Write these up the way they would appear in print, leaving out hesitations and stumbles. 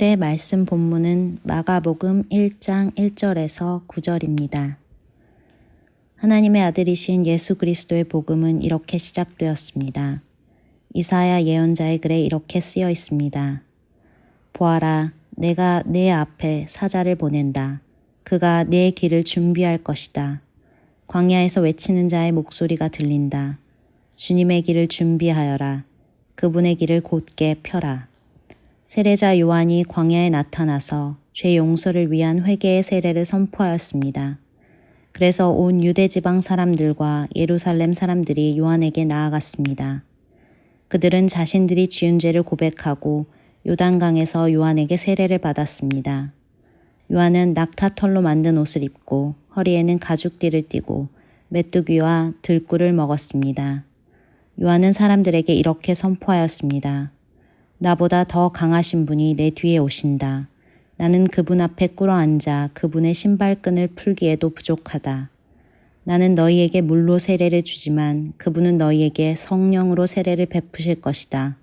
오늘의 말씀 본문은 마가복음 1장 1절에서 9절입니다. 하나님의 아들이신 예수 그리스도의 복음은 이렇게 시작되었습니다. 이사야 예언자의 글에 이렇게 쓰여 있습니다. 보아라, 내가 내 앞에 사자를 보낸다. 그가 내 길을 준비할 것이다. 광야에서 외치는 자의 목소리가 들린다. 주님의 길을 준비하여라. 그분의 길을 곧게 펴라. 세례자 요한이 광야에 나타나서 죄 용서를 위한 회개의 세례를 선포하였습니다. 그래서 온 유대 지방 사람들과 예루살렘 사람들이 요한에게 나아갔습니다. 그들은 자신들이 지은 죄를 고백하고 요단강에서 요한에게 세례를 받았습니다. 요한은 낙타털로 만든 옷을 입고 허리에는 가죽띠를 띠고 메뚜기와 들꿀을 먹었습니다. 요한은 사람들에게 이렇게 선포하였습니다. 나보다 더 강하신 분이 내 뒤에 오신다. 나는 그분 앞에 꿇어앉아 그분의 신발끈을 풀기에도 부족하다. 나는 너희에게 물로 세례를 주지만 그분은 너희에게 성령으로 세례를 베푸실 것이다.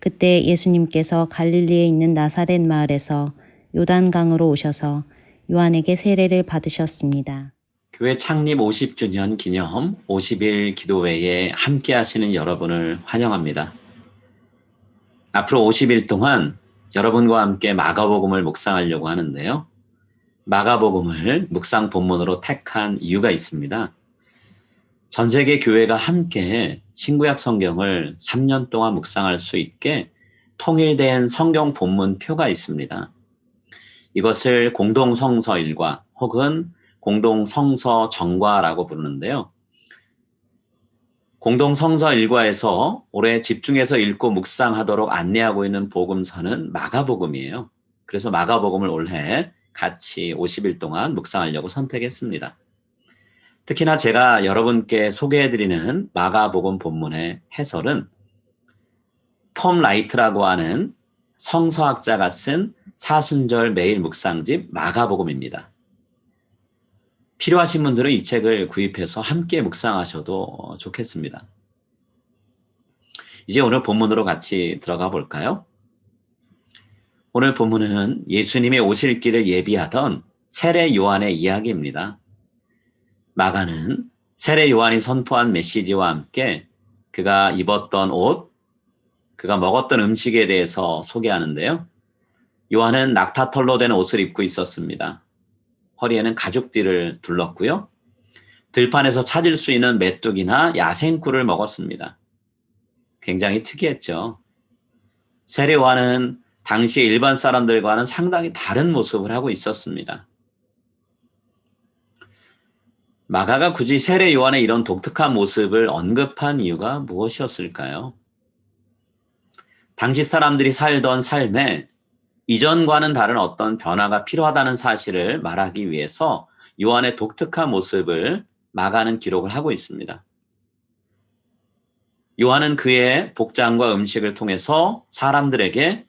그때 예수님께서 갈릴리에 있는 나사렛 마을에서 요단강으로 오셔서 요한에게 세례를 받으셨습니다. 교회 창립 50주년 기념 50일 기도회에 함께 하시는 여러분을 환영합니다. 앞으로 50일 동안 여러분과 함께 마가복음을 묵상하려고 하는데요. 마가복음을 묵상 본문으로 택한 이유가 있습니다. 전 세계 교회가 함께 신구약 성경을 3년 동안 묵상할 수 있게 통일된 성경 본문표가 있습니다. 이것을 공동성서 일과 혹은 공동성서 정과라고 부르는데요. 공동성서 일과에서 올해 집중해서 읽고 묵상하도록 안내하고 있는 복음서는 마가복음이에요. 그래서 마가복음을 올해 같이 50일 동안 묵상하려고 선택했습니다. 특히나 제가 여러분께 소개해드리는 마가복음 본문의 해설은 톰 라이트라고 하는 성서학자가 쓴 사순절 매일 묵상집 마가복음입니다. 필요하신 분들은 이 책을 구입해서 함께 묵상하셔도 좋겠습니다. 이제 오늘 본문으로 같이 들어가 볼까요? 오늘 본문은 예수님의 오실 길을 예비하던 세례 요한의 이야기입니다. 마가는 세례 요한이 선포한 메시지와 함께 그가 입었던 옷, 그가 먹었던 음식에 대해서 소개하는데요. 요한은 낙타털로 된 옷을 입고 있었습니다. 허리에는 가죽띠를 둘렀고요. 들판에서 찾을 수 있는 메뚜기나 야생꿀을 먹었습니다. 굉장히 특이했죠. 세례 요한은 당시 일반 사람들과는 상당히 다른 모습을 하고 있었습니다. 마가가 굳이 세례 요한의 이런 독특한 모습을 언급한 이유가 무엇이었을까요? 당시 사람들이 살던 삶에 이전과는 다른 어떤 변화가 필요하다는 사실을 말하기 위해서 요한의 독특한 모습을 마가는 기록을 하고 있습니다. 요한은 그의 복장과 음식을 통해서 사람들에게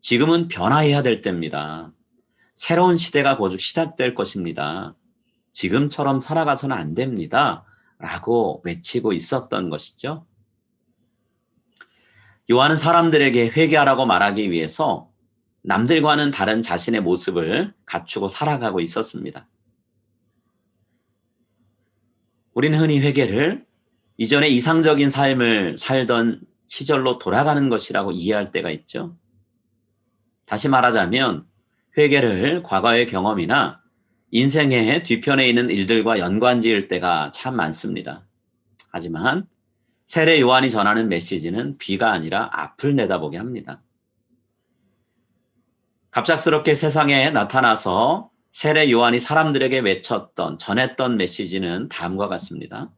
지금은 변화해야 될 때입니다. 새로운 시대가 곧 시작될 것입니다. 지금처럼 살아가서는 안 됩니다. 라고 외치고 있었던 것이죠. 요한은 사람들에게 회개하라고 말하기 위해서 남들과는 다른 자신의 모습을 갖추고 살아가고 있었습니다. 우리는 흔히 회개를 이전의 이상적인 삶을 살던 시절로 돌아가는 것이라고 이해할 때가 있죠. 다시 말하자면 회개를 과거의 경험이나 인생의 뒤편에 있는 일들과 연관지을 때가 참 많습니다. 하지만 세례 요한이 전하는 메시지는 뒤가 아니라 앞을 내다보게 합니다. 갑작스럽게 세상에 나타나서 세례 요한이 사람들에게 전했던 메시지는 다음과 같습니다.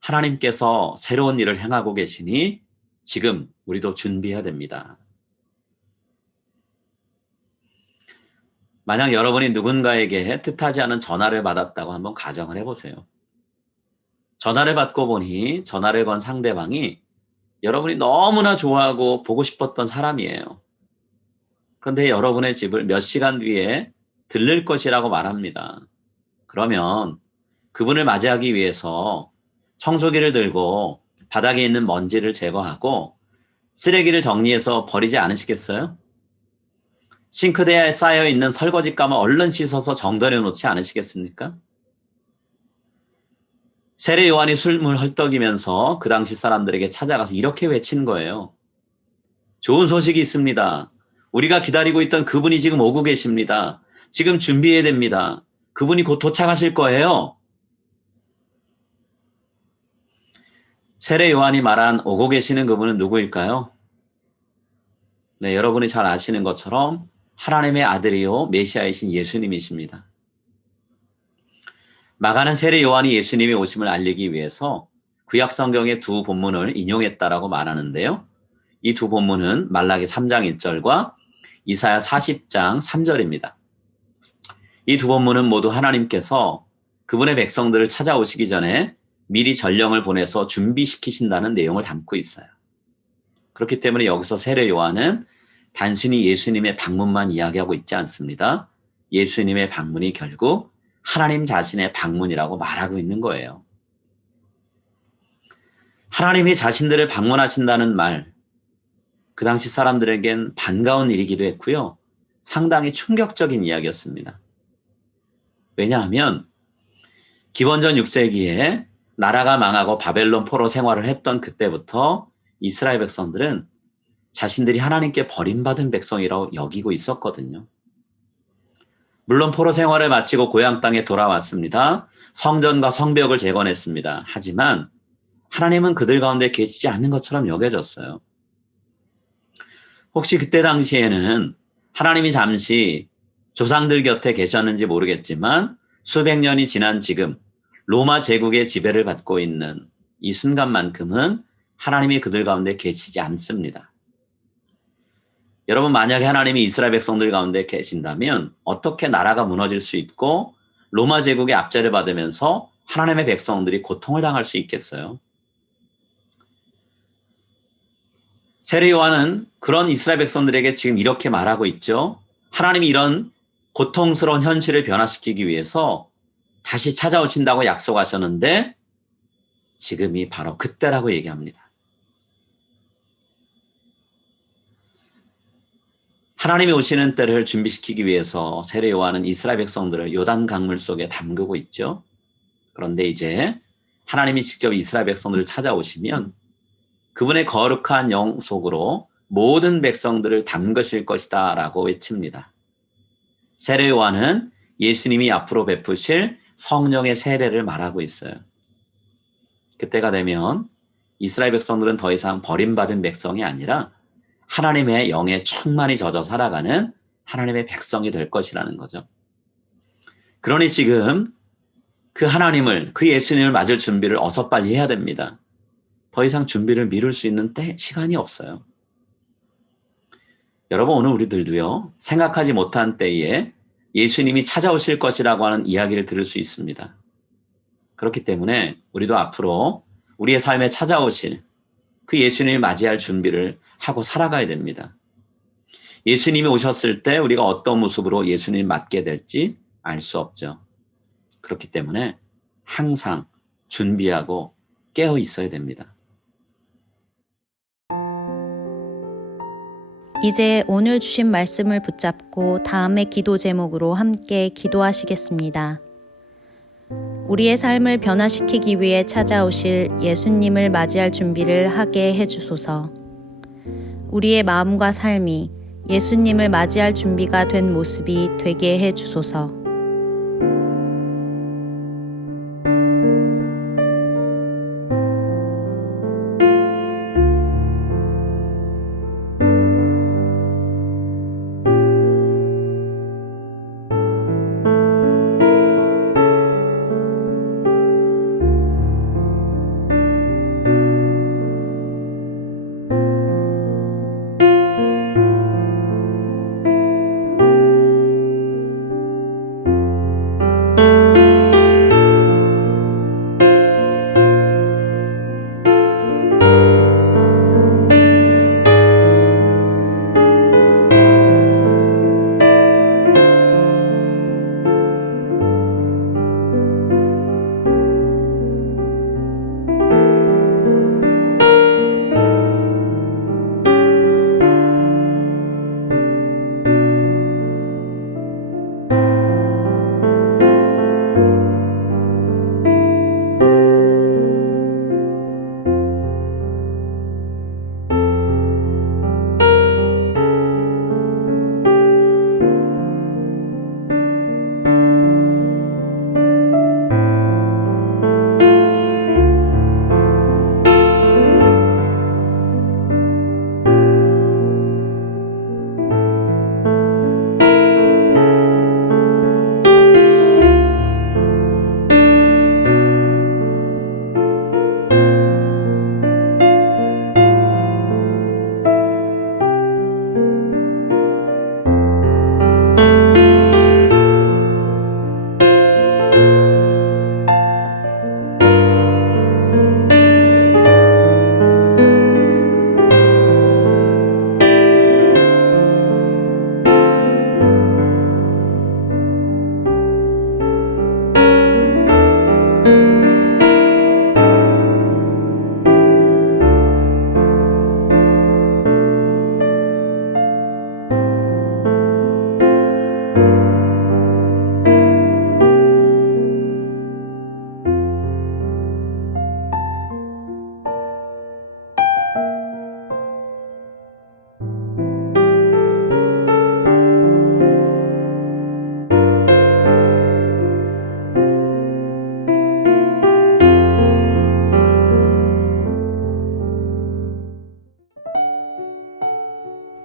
하나님께서 새로운 일을 행하고 계시니 지금 우리도 준비해야 됩니다. 만약 여러분이 누군가에게 뜻하지 않은 전화를 받았다고 한번 가정을 해보세요. 전화를 받고 보니 전화를 건 상대방이 여러분이 너무나 좋아하고 보고 싶었던 사람이에요. 그런데 여러분의 집을 몇 시간 뒤에 들를 것이라고 말합니다. 그러면 그분을 맞이하기 위해서 청소기를 들고 바닥에 있는 먼지를 제거하고 쓰레기를 정리해서 버리지 않으시겠어요? 싱크대에 쌓여있는 설거지감을 얼른 씻어서 정돈해 놓지 않으시겠습니까? 세례 요한이 술을 헐떡이면서 그 당시 사람들에게 찾아가서 이렇게 외친 거예요. 좋은 소식이 있습니다. 우리가 기다리고 있던 그분이 지금 오고 계십니다. 지금 준비해야 됩니다. 그분이 곧 도착하실 거예요. 세례 요한이 말한 오고 계시는 그분은 누구일까요? 네, 여러분이 잘 아시는 것처럼 하나님의 아들이요 메시아이신 예수님이십니다. 마가는 세례 요한이 예수님의 오심을 알리기 위해서 구약 성경의 두 본문을 인용했다라고 말하는데요. 이 두 본문은 말라기 3장 1절과 이사야 40장 3절입니다. 이 두 본문은 모두 하나님께서 그분의 백성들을 찾아오시기 전에 미리 전령을 보내서 준비시키신다는 내용을 담고 있어요. 그렇기 때문에 여기서 세례 요한은 단순히 예수님의 방문만 이야기하고 있지 않습니다. 예수님의 방문이 결국 하나님 자신의 방문이라고 말하고 있는 거예요. 하나님이 자신들을 방문하신다는 말, 그 당시 사람들에겐 반가운 일이기도 했고요. 상당히 충격적인 이야기였습니다. 왜냐하면 기원전 6세기에 나라가 망하고 바벨론 포로 생활을 했던 그때부터 이스라엘 백성들은 자신들이 하나님께 버림받은 백성이라고 여기고 있었거든요. 물론 포로 생활을 마치고 고향 땅에 돌아왔습니다. 성전과 성벽을 재건했습니다. 하지만 하나님은 그들 가운데 계시지 않는 것처럼 여겨졌어요. 혹시 그때 당시에는 하나님이 잠시 조상들 곁에 계셨는지 모르겠지만 수백 년이 지난 지금 로마 제국의 지배를 받고 있는 이 순간만큼은 하나님이 그들 가운데 계시지 않습니다. 여러분, 만약에 하나님이 이스라엘 백성들 가운데 계신다면 어떻게 나라가 무너질 수 있고 로마 제국의 압제를 받으면서 하나님의 백성들이 고통을 당할 수 있겠어요? 세례 요한은 그런 이스라엘 백성들에게 지금 이렇게 말하고 있죠. 하나님이 이런 고통스러운 현실을 변화시키기 위해서 다시 찾아오신다고 약속하셨는데 지금이 바로 그때라고 얘기합니다. 하나님이 오시는 때를 준비시키기 위해서 세례 요한은 이스라엘 백성들을 요단 강물 속에 담그고 있죠. 그런데 이제 하나님이 직접 이스라엘 백성들을 찾아오시면 그분의 거룩한 영 속으로 모든 백성들을 담그실 것이다 라고 외칩니다. 세례 요한은 예수님이 앞으로 베푸실 성령의 세례를 말하고 있어요. 그때가 되면 이스라엘 백성들은 더 이상 버림받은 백성이 아니라 하나님의 영에 충만히 젖어 살아가는 하나님의 백성이 될 것이라는 거죠. 그러니 지금 그 하나님을, 그 예수님을 맞을 준비를 어서 빨리 해야 됩니다. 더 이상 준비를 미룰 수 있는 시간이 없어요. 여러분, 오늘 우리들도요, 생각하지 못한 때에 예수님이 찾아오실 것이라고 하는 이야기를 들을 수 있습니다. 그렇기 때문에 우리도 앞으로 우리의 삶에 찾아오실 그 예수님을 맞이할 준비를 하고 살아가야 됩니다. 예수님이 오셨을 때 우리가 어떤 모습으로 예수님을 맞게 될지 알 수 없죠. 그렇기 때문에 항상 준비하고 깨어 있어야 됩니다. 이제 오늘 주신 말씀을 붙잡고 다음의 기도 제목으로 함께 기도하시겠습니다. 우리의 삶을 변화시키기 위해 찾아오실 예수님을 맞이할 준비를 하게 해주소서. 우리의 마음과 삶이 예수님을 맞이할 준비가 된 모습이 되게 해주소서.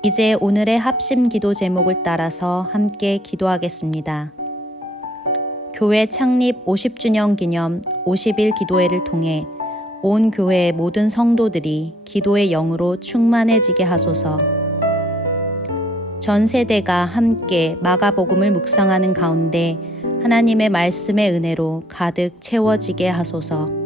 이제 오늘의 합심 기도 제목을 따라서 함께 기도하겠습니다. 교회 창립 50주년 기념 50일 기도회를 통해 온 교회의 모든 성도들이 기도의 영으로 충만해지게 하소서. 전 세대가 함께 마가복음을 묵상하는 가운데 하나님의 말씀의 은혜로 가득 채워지게 하소서.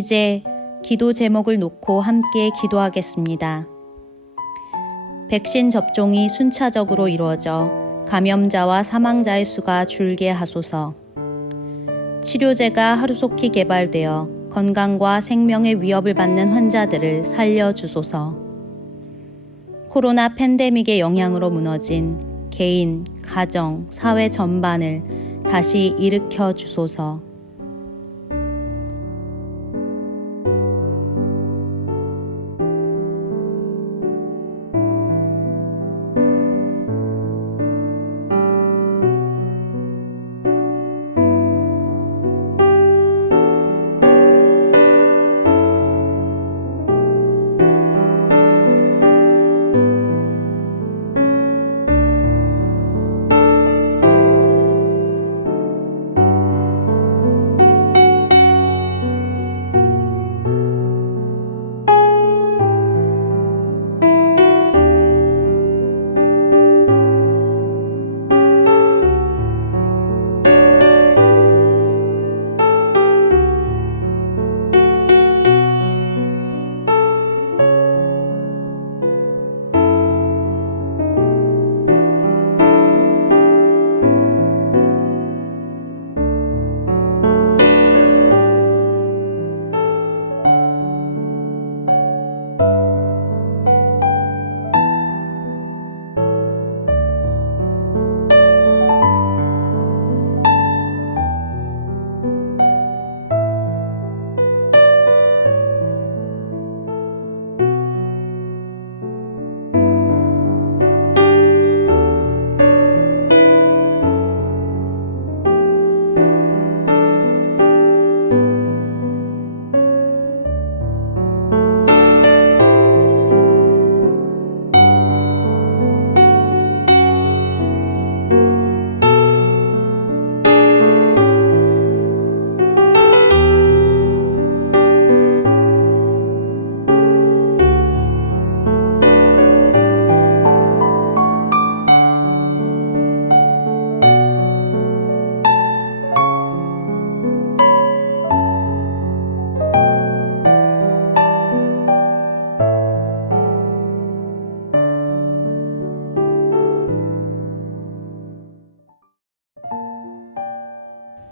이제 기도 제목을 놓고 함께 기도하겠습니다. 백신 접종이 순차적으로 이루어져 감염자와 사망자의 수가 줄게 하소서. 치료제가 하루속히 개발되어 건강과 생명의 위협을 받는 환자들을 살려주소서. 코로나 팬데믹의 영향으로 무너진 개인, 가정, 사회 전반을 다시 일으켜 주소서.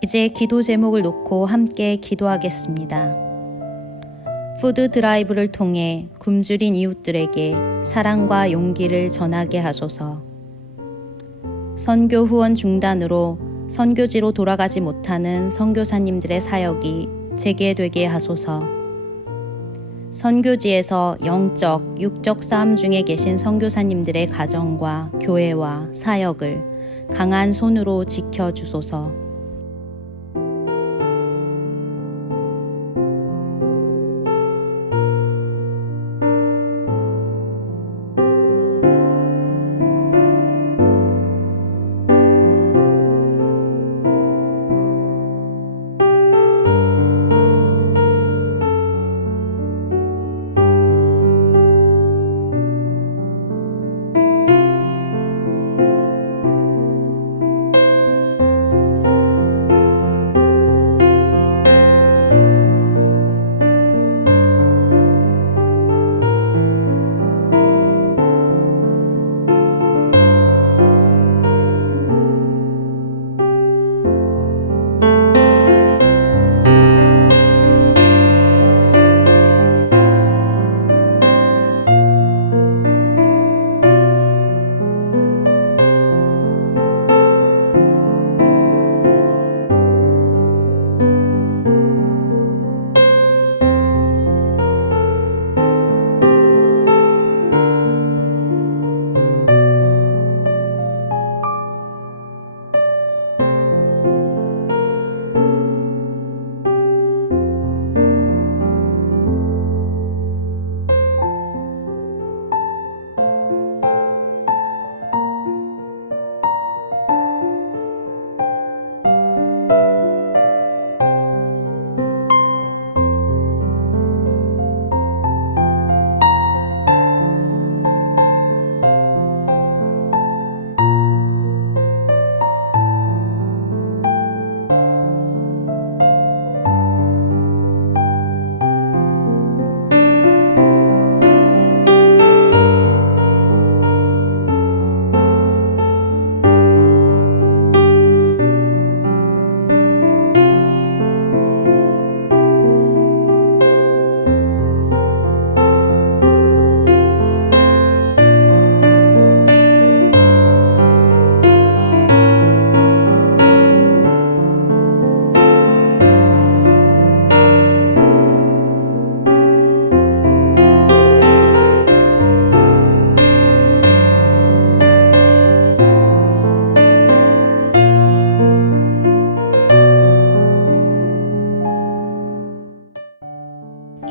이제 기도 제목을 놓고 함께 기도하겠습니다. 푸드 드라이브를 통해 굶주린 이웃들에게 사랑과 용기를 전하게 하소서. 선교 후원 중단으로 선교지로 돌아가지 못하는 선교사님들의 사역이 재개되게 하소서. 선교지에서 영적, 육적 싸움 중에 계신 선교사님들의 가정과 교회와 사역을 강한 손으로 지켜주소서.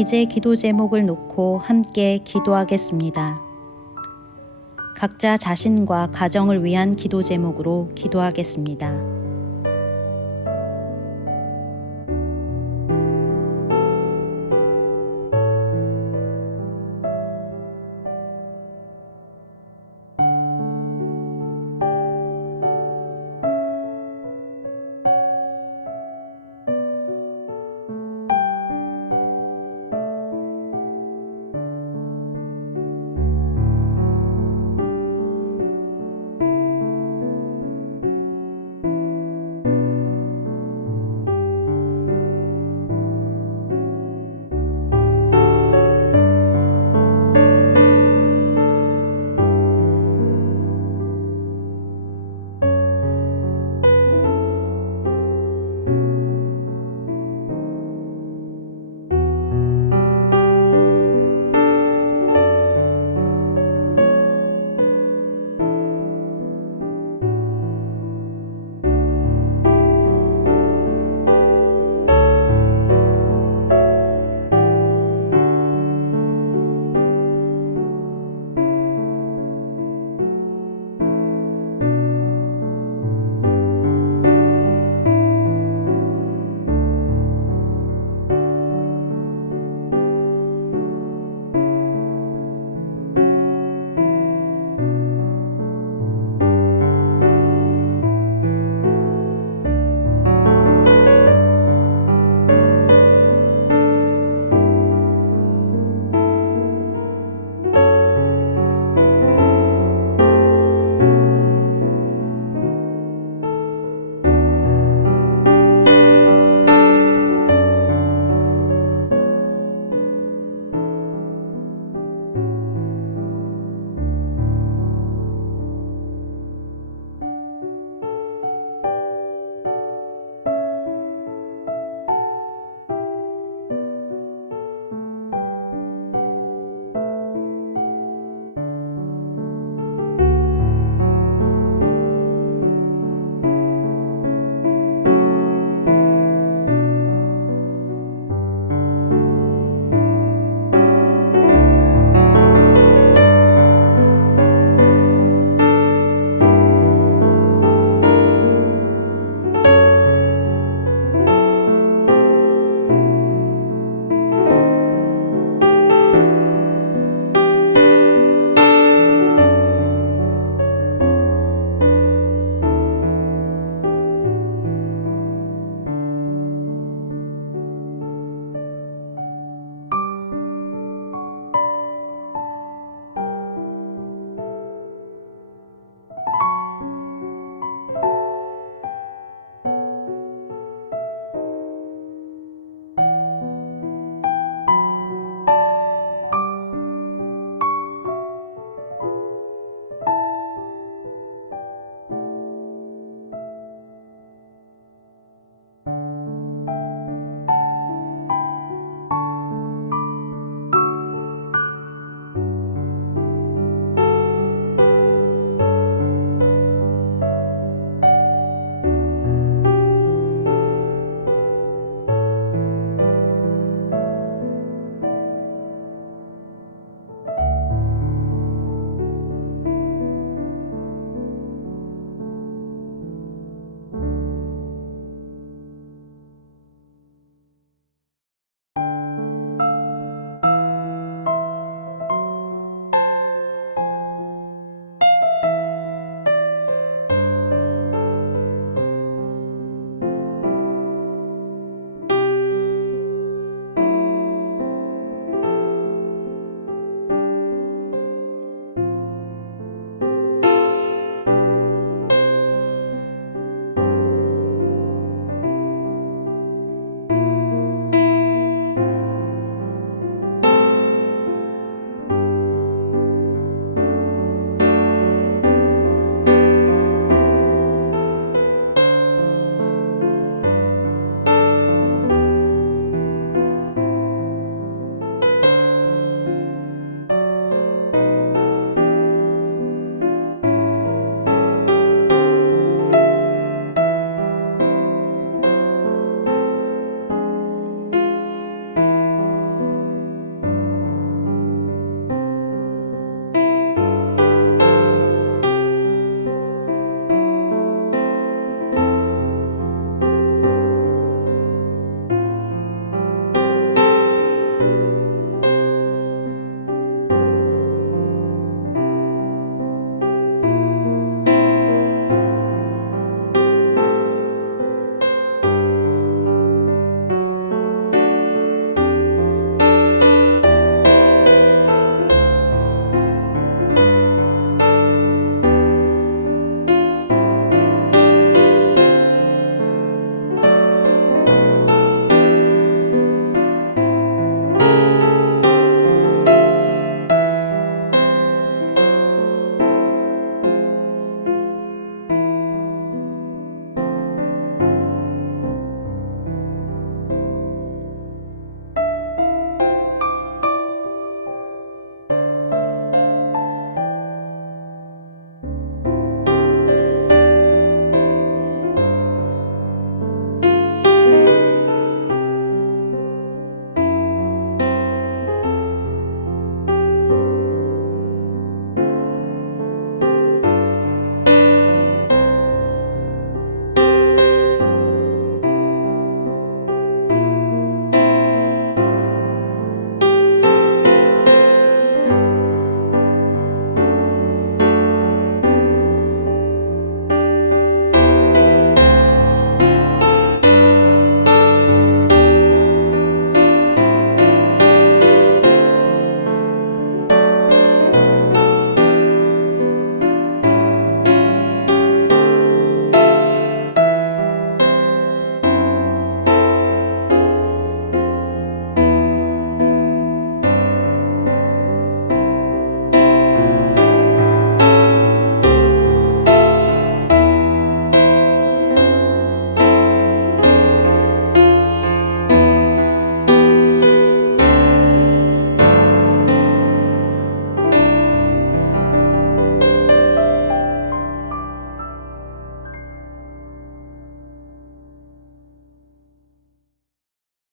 이제 기도 제목을 놓고 함께 기도하겠습니다. 각자 자신과 가정을 위한 기도 제목으로 기도하겠습니다.